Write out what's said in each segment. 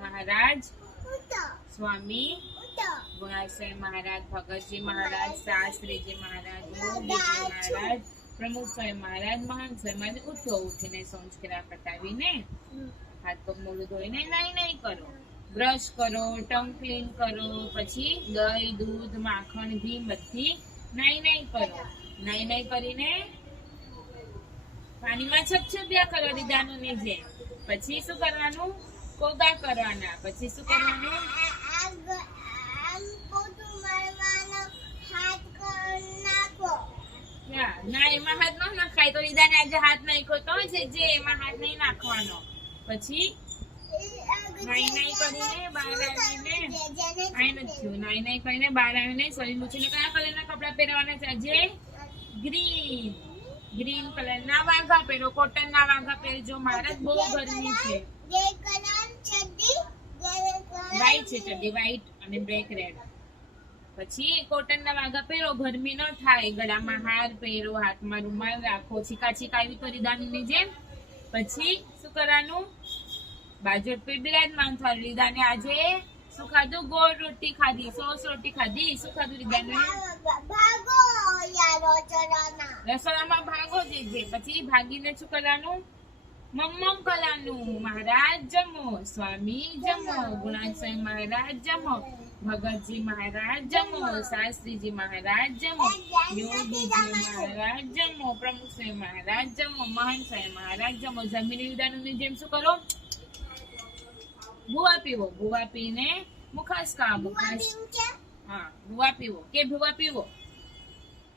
महाराज स्वामी गुणाशय महाराज भगत जी महाराज शास्त्री जी महाराज महाराज। પ્રમુખ સ્વયં મહારાજ મહાન મહારાજ ઉઠો ઉઠીને સંસ્કાર પતાવીને હાથ પગ મોઢું ધોઈને નાઈ નાઈ કરો બ્રશ કરો ટંગ ક્લીન કરો પછી દહીં દૂધ માખણ ઘી બધી નાઈ નાઈ કરો નાઈ નાઈ કરીને પાણીમાં છપછપિયા કરો દીદાનું ની જેમ પછી શું કરવાનું કોગા કરવાના પછી શું કરવાનું ના ના એમાં હાથ ન નખાય તો દીદાને આજે હાથ નાખ્યો તો છે જે એમાં હાથ નહીં નાખવાનો. પછી નાઈ નાઈ કરીને બહાર આવીને આઈ નથી નાઈ નાઈ કરીને બહાર આવીને શરીર મૂકીને કયા કલરના કપડા પહેરવાના છે આજે? ગ્રીન. ગ્રીન કલરના વાઘા પહેરો કોટન ના વાઘા પહેરજો. મારે બહુ ગરમી છે. વ્હાઈટ છે ચડ્ડી વ્હાઈટ અને બ્લેક રેડ પછી કોટન ના વાઘા પહેરો, ગરમી ન થાય, ગળામાં હાર પહેરો, હાથમાં રૂમાલ રાખો છીકા છીકા આવી તો ની જેમ. પછી શું કરવાનું? બાજોટ પે બિરાજમાન થયું આજે શું ખાધું? ગોળ રોટી ખાધી, સોસ રોટી ખાધી. શું ખાધું રીદાને રસોડામાં ભાગો જે જે. પછી ભાગીને શું કરવાનું? મમ્મમ કલાનું મહારાજ જમો, સ્વામી જમો ગુણાશ્રય મહારાજ જમો. ભગતજી મહારાજ જમો શાસ્ત્રીજી મહારાજ જમો યોગીજી મહારાજ જમો પ્રમુખ સ્વયં મહારાજ જમો મહાન સ્વયં મહારાજ જમો જમીની વિધાનોની જેમ શું કરો? ભૂવા પીવો ભૂવા પીને મુખાસ ખાઓ મુખાસ હા ભૂવા પીવો. કે ભૂવા પીવો?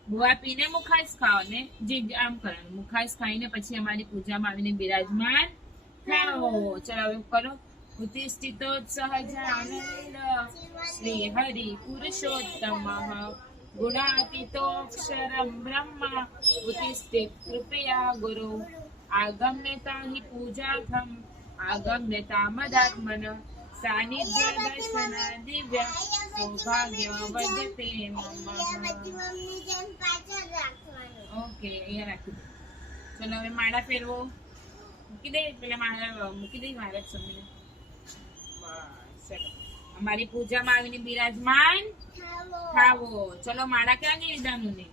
ભૂવા પીને મુખાસ ખાઓ ને જે જે આમ કરવાનું મુખાસ ખાઈને પછી અમારી પૂજામાં આવીને બિરાજમાન થાઓ. ચલો એવું કરો. उतिष्ठितोत्सहजानन्द श्रीहरिपुरुषोत्तमः गुणातीतोऽक्षरं ब्रह्म उतिष्ठित् कृपया गुरु आगम्यता हि पूजार्थम् आगम्यतामदात्मन सान्निध्यदर्शन दिव्य सौभाग्यवदते ઓકે અહીંયા રાખી દે ચલો હવે માળા ફેરવો મૂકી દે પેલા માળા મૂકી દે મારા સમય અમારી પૂજામાં આવીને બિરાજમાન થાવો ચલો માળા ક્યાં ગઈ દાનું ને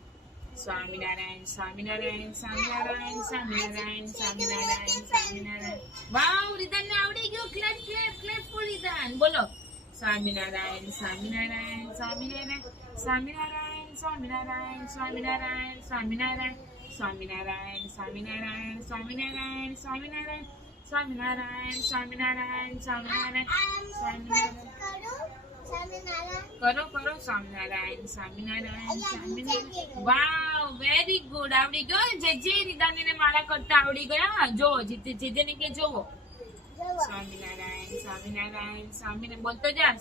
સ્વામિનારાયણ સ્વામિનારાયણ સ્વામિનારાયણ સ્વામિનારાયણ સ્વામિનારાયણ સ્વામિનારાયણ વાવ ને આવડી ગયું clap clap clap for Ridhaan બોલો સ્વામિનારાયણ સ્વામિનારાયણ સ્વામિનારાયણ સ્વામિનારાયણ સ્વામિનારાયણ સ્વામિનારાયણ સ્વામિનારાયણ સ્વામિનારાયણ સ્વામિનારાયણ સ્વામિનારાયણ સ્વામિનારાયણ સ્વામિનારાયણ સ્વામિનારાયણ સ્વામિનારાયણ સ્વામિનારાયણ. કરો કરો Swaminarayan Swaminarayan Swaminarayan. Wow very good આવડી ગયો જે જે રીદાને મારા કરતા આવડી ગયા જો જે જેને કે જોવો સ્વામિનારાયણ સ્વામિનારાયણ સ્વામિનારાયણ. બોલતો જા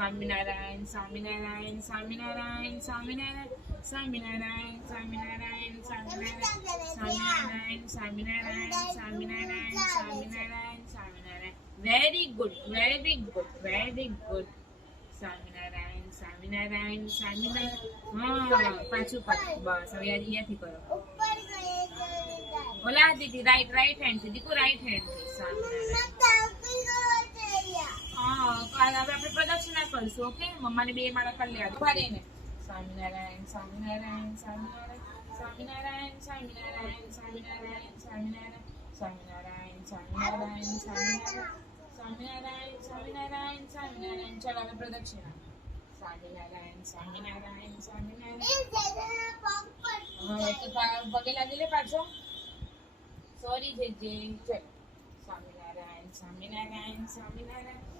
Swaminarayan Swaminarayan Swaminarayan Swaminarayan Swaminarayan Swaminarayan Swaminarayan Swaminarayan Swaminarayan Swaminarayan Swaminarayan Swaminarayan very good very good very good Swaminarayan Swaminarayan Swaminarayan હા પાછું પાછું બસ હવે અહીંયાથી કરો ઓલા દીદી રાઈટ રાઈટ હેન્ડથી દીકુ રાઈટ હેન્ડથી સ્વામિનારાયણ હવે આપણે પ્રદક્ષિણા કરશું ઓકે મમ્માને બે માળા કરી લેવા ઊભા રહીને સ્વામિનારાયણ સ્વામિનારાયણ સ્વામિનારાયણ સ્વામિનારાયણ સ્વામિનારાયણ સ્વામિનારાયણ સ્વામિનારાયણ સ્વામિનારાયણ સ્વામિનારાયણ સ્વામિનારાયણ સ્વામિનારાયણ સ્વામિનારાયણ ચલો હવે પ્રદક્ષિણા સ્વામિનારાયણ સ્વામિનારાયણ સ્વામિનારાયણ પગે લાગી લે પાછો સોરી જે જે ચલ Swaminarayan Swaminarayan Swaminarayan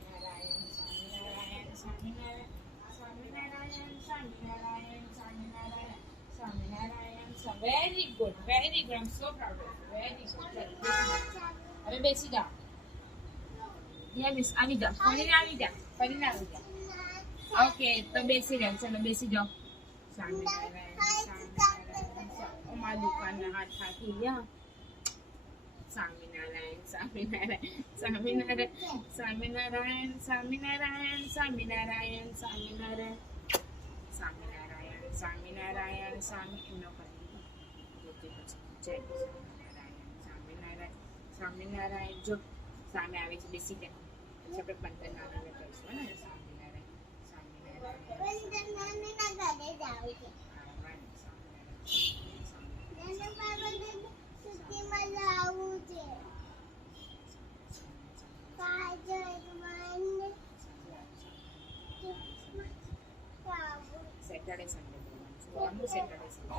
Swaminarayan very good so proud very good હવે બેસી જાઓ યા બેસ આવી જાઓ ફરીને આવી જાઓ ફરીને આવી જાઓ ઓકે તો બેસી જાઓ ચલો બેસી જાઓ સ્વામિનારાયણ સ્વામિનારાયણ અમારા દુકાનના હાથ હાથી ગયા સ્વામિનારાયણ સ્વામિનારાયણ સ્વામિનારાયણ સ્વામિનારાયણ સ્વામિનારાયણ સ્વામિનારાયણ સ્વામિનારાયણ સ્વામિનારાયણ સ્વામિનારાયણ સ્વામી એમનો કરી જય સ્વામિનારાયણ. સ્વામિનારાયણ જો સામે આવે છે બેસી જાય પછી આપણે પંદર નારાયણ કરીશું ને? સ્વામિનારાયણ. સ્વામિનારાયણ સેટરડે સન્ડે બોલવાનું સેટરડે સન્ડે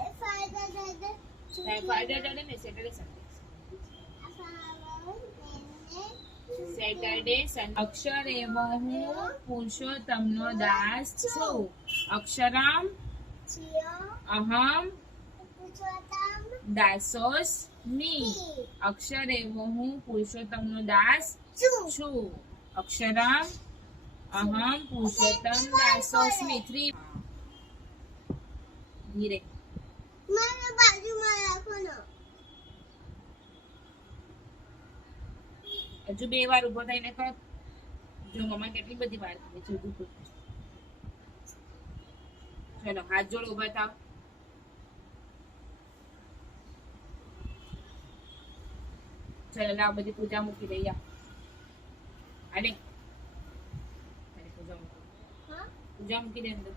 સેટરડે અક્ષર એવ હું પુરુષોત્તમનો દાસ છું. અક્ષરમ, અહમ, દાસોસ, મી. દાસ છું. અક્ષરમ, અહમ, પુરુષોત્તમ દાસોસ્મી થ્રી ધીરે હજુ બે વાર ઊભો થઈને તો જો મમ્મા કેટલી બધી વાર કરી છે. ચલો હાથ જોડો ઊભા થાવ ચલો લાવ બધી પૂજા મૂકી દઈ આ આલે પૂજા મૂકી. પૂજા મૂકી દે અંદર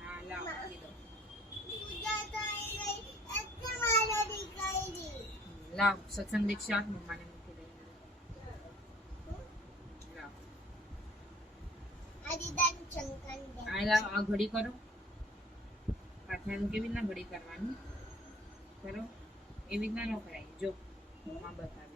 હા લાવ મૂકી દો લાવ સત્સંગ દીક્ષા મમ્માને મૂકી દઈ આ ઘડી કરો પાછળનું કેવી રીતના ઘડી કરવાની કરો એવી રીતના ન કરાય જો મમ્મા બતાવે